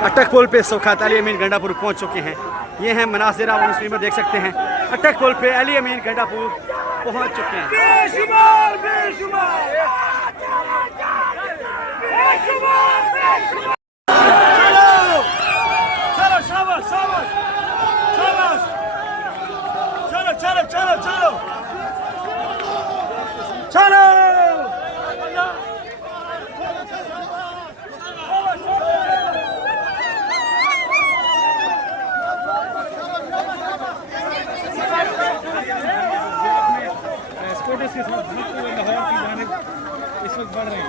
अटक पुल पे सौखात अली अमीन गंडापुर पहुंच चुके हैं। ये हैं मनासिर, आप स्क्रीन पर देख सकते हैं। अटक पुल पे अली अमीन गंडापुर पहुंच चुके हैं। बेशुमार बेशुमार चलो शाबाश शाबाश शाबाश, चलो चलो चलो चलो चलो। के साथ लाहौर की जानिब इस वक्त बढ़ रहे हैं।